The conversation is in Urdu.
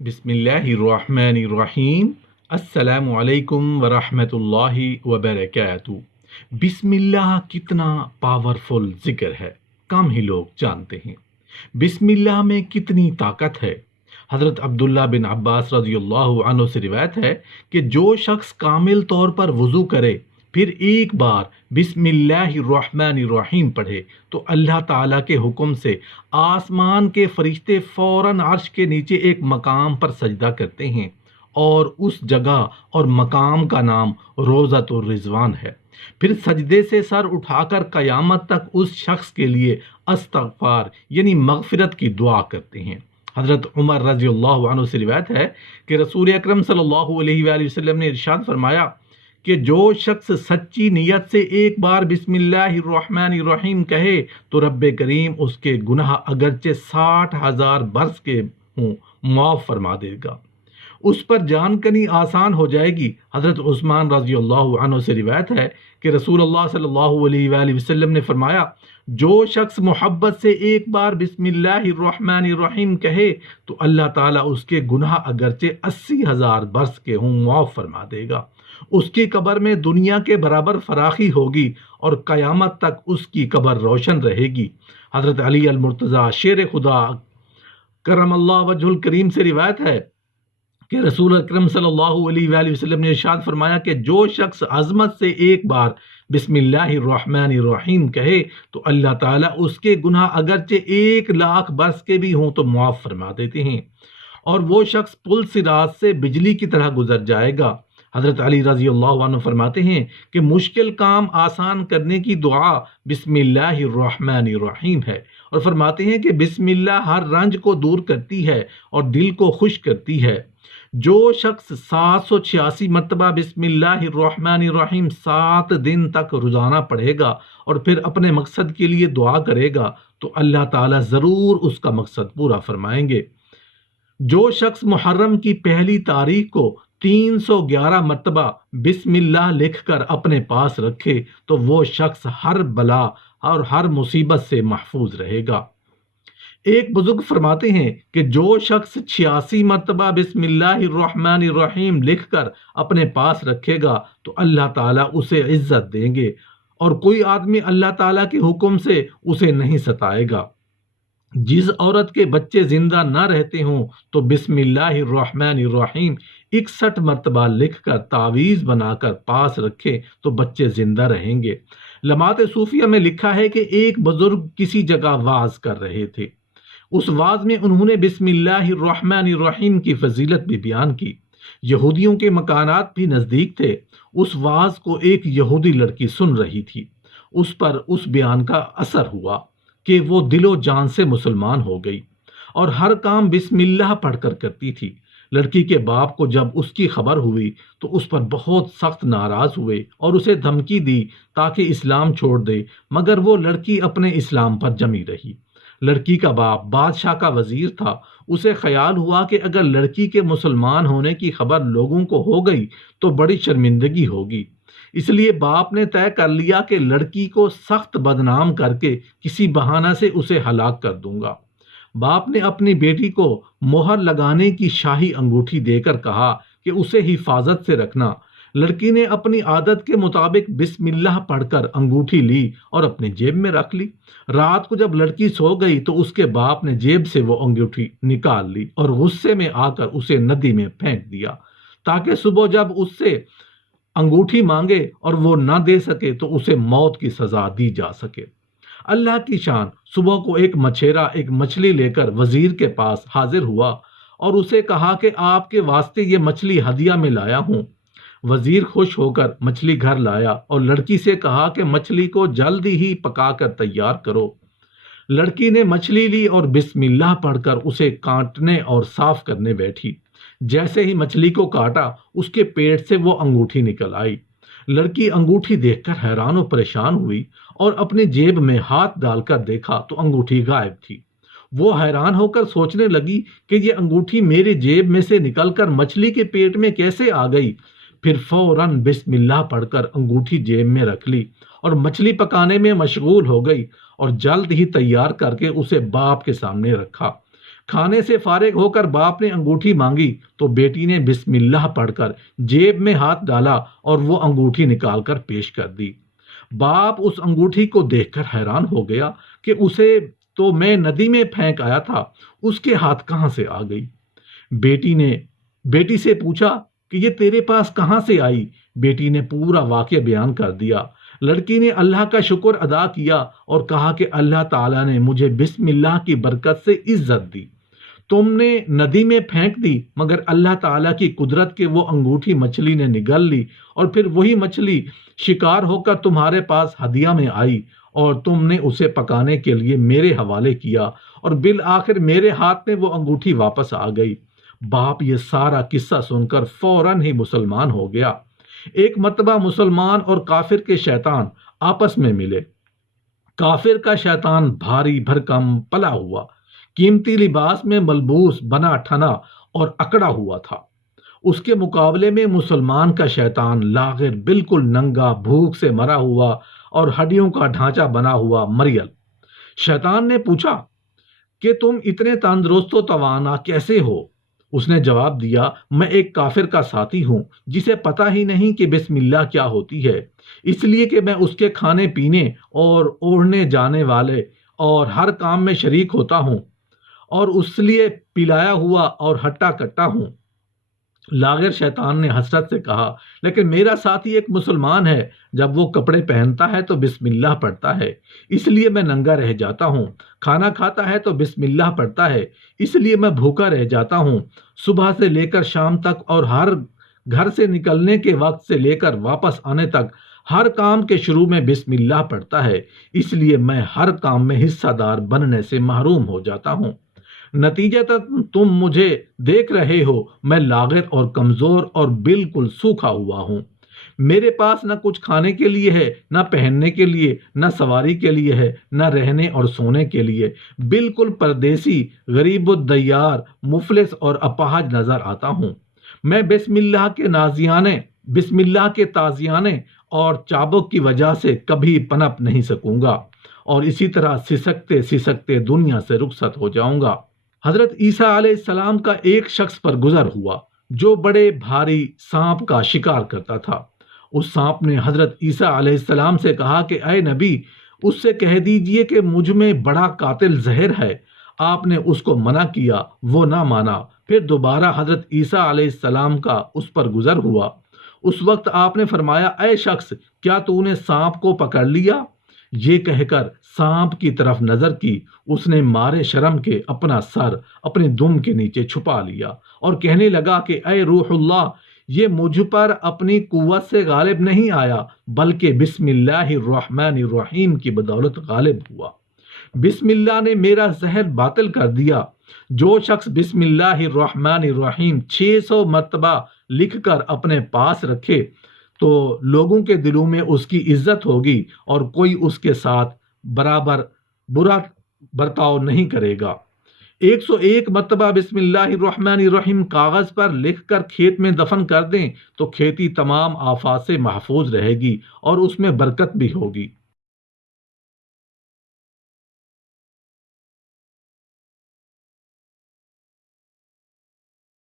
بسم اللہ الرحمن الرحیم۔ السلام علیکم ورحمۃ اللہ وبرکاتہ۔ بسم اللہ کتنا پاورفل ذکر ہے، کم ہی لوگ جانتے ہیں۔ بسم اللہ میں کتنی طاقت ہے۔ حضرت عبداللہ بن عباس رضی اللہ عنہ سے روایت ہے کہ جو شخص کامل طور پر وضو کرے پھر ایک بار بسم اللہ الرحمن الرحیم پڑھے تو اللہ تعالیٰ کے حکم سے آسمان کے فرشتے فوراً عرش کے نیچے ایک مقام پر سجدہ کرتے ہیں، اور اس جگہ اور مقام کا نام روضۃ الرضوان ہے۔ پھر سجدے سے سر اٹھا کر قیامت تک اس شخص کے لیے استغفار یعنی مغفرت کی دعا کرتے ہیں۔ حضرت عمر رضی اللہ عنہ سے روایت ہے کہ رسول اکرم صلی اللہ علیہ وآلہ وسلم نے ارشاد فرمایا کہ جو شخص سچی نیت سے ایک بار بسم اللہ الرحمن الرحیم کہے تو رب کریم اس کے گناہ اگرچہ 60,000 برس کے ہوں معاف فرما دے گا، اس پر جان کنی آسان ہو جائے گی۔ حضرت عثمان رضی اللہ عنہ سے روایت ہے کہ رسول اللہ صلی اللہ علیہ وآلہ وسلم نے فرمایا، جو شخص محبت سے ایک بار بسم اللہ الرحمن الرحیم کہے تو اللہ تعالیٰ اس کے گناہ اگرچہ 80,000 برس کے ہوں معاف فرما دے گا، اس کی قبر میں دنیا کے برابر فراخی ہوگی اور قیامت تک اس کی قبر روشن رہے گی۔ حضرت علی المرتضیٰ شیر خدا کرم اللہ وجہ الکریم سے روایت ہے کہ رسول اکرم صلی اللہ علیہ وآلہ وسلم نے ارشاد فرمایا کہ جو شخص عظمت سے ایک بار بسم اللہ الرحمن الرحیم کہے تو اللہ تعالیٰ اس کے گناہ اگرچہ 1,00,000 برس کے بھی ہوں تو معاف فرما دیتے ہیں، اور وہ شخص پل صراط سے بجلی کی طرح گزر جائے گا۔ حضرت علی رضی اللہ عنہ فرماتے ہیں کہ مشکل کام آسان کرنے کی دعا بسم اللہ الرحمن الرحیم ہے، اور فرماتے ہیں کہ بسم اللہ ہر رنج کو دور کرتی ہے اور دل کو خوش کرتی ہے۔ جو شخص 786 مرتبہ بسم اللہ الرحمن الرحیم 7 دن تک روزانہ پڑھے گا اور پھر اپنے مقصد کے لیے دعا کرے گا تو اللہ تعالیٰ ضرور اس کا مقصد پورا فرمائیں گے۔ جو شخص محرم کی پہلی تاریخ کو 311 مرتبہ بسم اللہ لکھ کر اپنے پاس رکھے تو وہ شخص ہر بلا اور ہر مصیبت سے محفوظ رہے گا۔ ایک بزرگ فرماتے ہیں کہ جو شخص 86 مرتبہ بسم اللہ الرحمن الرحیم لکھ کر اپنے پاس رکھے گا تو اللہ تعالیٰ اسے عزت دیں گے، اور کوئی آدمی اللہ تعالیٰ کے حکم سے اسے نہیں ستائے گا۔ جس عورت کے بچے زندہ نہ رہتے ہوں تو بسم اللہ الرحمن الرحیم 61 مرتبہ لکھ کر تعویذ بنا کر پاس رکھے تو بچے زندہ رہیں گے۔ لمحات صوفیہ میں لکھا ہے کہ ایک بزرگ کسی جگہ وعظ کر رہے تھے۔ اس وعظ میں انہوں نے بسم اللہ الرحمن الرحیم کی فضیلت بھی بیان کی۔ یہودیوں کے مکانات بھی نزدیک تھے۔ اس وعظ کو ایک یہودی لڑکی سن رہی تھی۔ اس پر اس بیان کا اثر ہوا کہ وہ دل و جان سے مسلمان ہو گئی اور ہر کام بسم اللہ پڑھ کر کرتی تھی۔ لڑکی کے باپ کو جب اس کی خبر ہوئی تو اس پر بہت سخت ناراض ہوئے اور اسے دھمکی دی تاکہ اسلام چھوڑ دے، مگر وہ لڑکی اپنے اسلام پر جمی رہی۔ لڑکی کا باپ بادشاہ کا وزیر تھا۔ اسے خیال ہوا کہ اگر لڑکی کے مسلمان ہونے کی خبر لوگوں کو ہو گئی تو بڑی شرمندگی ہوگی، اس لیے باپ نے طے کر لیا کہ لڑکی کو سخت بدنام کر کے کسی بہانہ سے اسے ہلاک کر دوں گا۔ باپ نے اپنی بیٹی کو مہر لگانے کی شاہی انگوٹھی دے کر کہا کہ اسے حفاظت سے رکھنا۔ لڑکی نے اپنی عادت کے مطابق بسم اللہ پڑھ کر انگوٹھی لی اور اپنی جیب میں رکھ لی۔ رات کو جب لڑکی سو گئی تو اس کے باپ نے جیب سے وہ انگوٹھی نکال لی اور غصے میں آ کر اسے ندی میں پھینک دیا تاکہ صبح جب اس سے انگوٹھی مانگے اور وہ نہ دے سکے تو اسے موت کی سزا دی جا سکے۔ اللہ کی شان، صبح کو ایک مچھیرا ایک مچھلی لے کر وزیر کے پاس حاضر ہوا اور اسے کہا کہ آپ کے واسطے یہ مچھلی ہدیہ میں لایا ہوں۔ وزیر خوش ہو کر مچھلی گھر لایا اور لڑکی سے کہا کہ مچھلی کو جلدی ہی پکا کر تیار کرو۔ لڑکی نے مچھلی لی اور بسم اللہ پڑھ کر اسے کاٹنے اور صاف کرنے بیٹھی۔ جیسے ہی مچھلی کو کاٹا اس کے پیٹ سے وہ انگوٹھی نکل آئی۔ لڑکی انگوٹھی دیکھ کر حیران و پریشان ہوئی اور اپنی جیب میں ہاتھ ڈال کر دیکھا تو انگوٹھی غائب تھی۔ وہ حیران ہو کر سوچنے لگی کہ یہ انگوٹھی میری جیب میں سے نکل کر مچھلی کے پیٹ میں کیسے آ گئی۔ پھر فوراً بسم اللہ پڑھ کر انگوٹھی جیب میں رکھ لی اور مچھلی پکانے میں مشغول ہو گئی اور جلد ہی تیار کر کے اسے باپ کے سامنے رکھا۔ کھانے سے فارغ ہو کر باپ نے انگوٹھی مانگی تو بیٹی نے بسم اللہ پڑھ کر جیب میں ہاتھ ڈالا اور وہ انگوٹھی نکال کر پیش کر دی۔ باپ اس انگوٹھی کو دیکھ کر حیران ہو گیا کہ اسے تو میں ندی میں پھینک آیا تھا، اس کے ہاتھ کہاں سے آ گئی؟ بیٹی نے بیٹی سے پوچھا کہ یہ تیرے پاس کہاں سے آئی؟ بیٹی نے پورا واقعہ بیان کر دیا۔ لڑکی نے اللہ کا شکر ادا کیا اور کہا کہ اللہ تعالیٰ نے مجھے بسم اللہ کی برکت سے عزت دی۔ تم نے ندی میں پھینک دی مگر اللہ تعالیٰ کی قدرت کے وہ انگوٹھی مچھلی نے نگل لی اور پھر وہی مچھلی شکار ہو کر تمہارے پاس ہدیہ میں آئی اور تم نے اسے پکانے کے لیے میرے حوالے کیا اور بالآخر میرے ہاتھ میں وہ انگوٹھی واپس آ گئی۔ باپ یہ سارا قصہ سن کر فوراً ہی مسلمان ہو گیا۔ ایک مرتبہ مسلمان اور کافر کے شیطان آپس میں ملے۔ کافر کا شیطان بھاری بھرکم پلا ہوا، قیمتی لباس میں ملبوس، بنا ٹھنا اور اکڑا ہوا تھا۔ اس کے مقابلے میں مسلمان کا شیطان لاغر، بالکل ننگا، بھوک سے مرا ہوا اور ہڈیوں کا ڈھانچہ بنا ہوا مریل۔ شیطان نے پوچھا کہ تم اتنے تندرست و توانا کیسے ہو؟ اس نے جواب دیا، میں ایک کافر کا ساتھی ہوں جسے پتہ ہی نہیں کہ بسم اللہ کیا ہوتی ہے، اس لیے کہ میں اس کے کھانے پینے اور اوڑھنے جانے والے اور ہر کام میں شریک ہوتا ہوں اور اس لیے پلایا ہوا اور ہٹا کٹا ہوں۔ لاغر شیطان نے حسرت سے کہا، لیکن میرا ساتھی ایک مسلمان ہے، جب وہ کپڑے پہنتا ہے تو بسم اللہ پڑھتا ہے، اس لیے میں ننگا رہ جاتا ہوں، کھانا کھاتا ہے تو بسم اللہ پڑھتا ہے، اس لیے میں بھوکا رہ جاتا ہوں، صبح سے لے کر شام تک اور ہر گھر سے نکلنے کے وقت سے لے کر واپس آنے تک ہر کام کے شروع میں بسم اللہ پڑھتا ہے، اس لیے میں ہر کام میں حصہ دار بننے سے محروم ہو جاتا ہوں۔ نتیجتاً تم مجھے دیکھ رہے ہو، میں لاغر اور کمزور اور بالکل سوکھا ہوا ہوں۔ میرے پاس نہ کچھ کھانے کے لیے ہے، نہ پہننے کے لیے، نہ سواری کے لیے ہے، نہ رہنے اور سونے کے لیے، بالکل پردیسی، غریب الدیار، مفلس اور اپاہج نظر آتا ہوں۔ میں بسم اللہ کے تازیانے اور چابک کی وجہ سے کبھی پنپ نہیں سکوں گا اور اسی طرح سسکتے سسکتے دنیا سے رخصت ہو جاؤں گا۔ حضرت عیسیٰ علیہ السلام کا ایک شخص پر گزر ہوا جو بڑے بھاری سانپ کا شکار کرتا تھا۔ اس سانپ نے حضرت عیسیٰ علیہ السلام سے کہا کہ اے نبی، اس سے کہہ دیجئے کہ مجھ میں بڑا قاتل زہر ہے۔ آپ نے اس کو منع کیا، وہ نہ مانا۔ پھر دوبارہ حضرت عیسیٰ علیہ السلام کا اس پر گزر ہوا۔ اس وقت آپ نے فرمایا، اے شخص، کیا تو نے سانپ کو پکڑ لیا؟ یہ کہہ کر سانپ کی طرف نظر کی، اس نے مارے شرم کے اپنا سر اپنے دم کے نیچے چھپا لیا اور کہنے لگا کہ اے روح اللہ، یہ مجھ پر اپنی قوت سے غالب نہیں آیا بلکہ بسم اللہ الرحمن الرحیم کی بدولت غالب ہوا۔ بسم اللہ نے میرا زہر باطل کر دیا۔ جو شخص بسم اللہ الرحمن الرحیم 600 مرتبہ لکھ کر اپنے پاس رکھے تو لوگوں کے دلوں میں اس کی عزت ہوگی اور کوئی اس کے ساتھ برابر برا برتاؤ نہیں کرے گا۔ 101 مرتبہ بسم اللہ الرحمن الرحیم کاغذ پر لکھ کر کھیت میں دفن کر دیں تو کھیتی تمام آفات سے محفوظ رہے گی اور اس میں برکت بھی ہوگی۔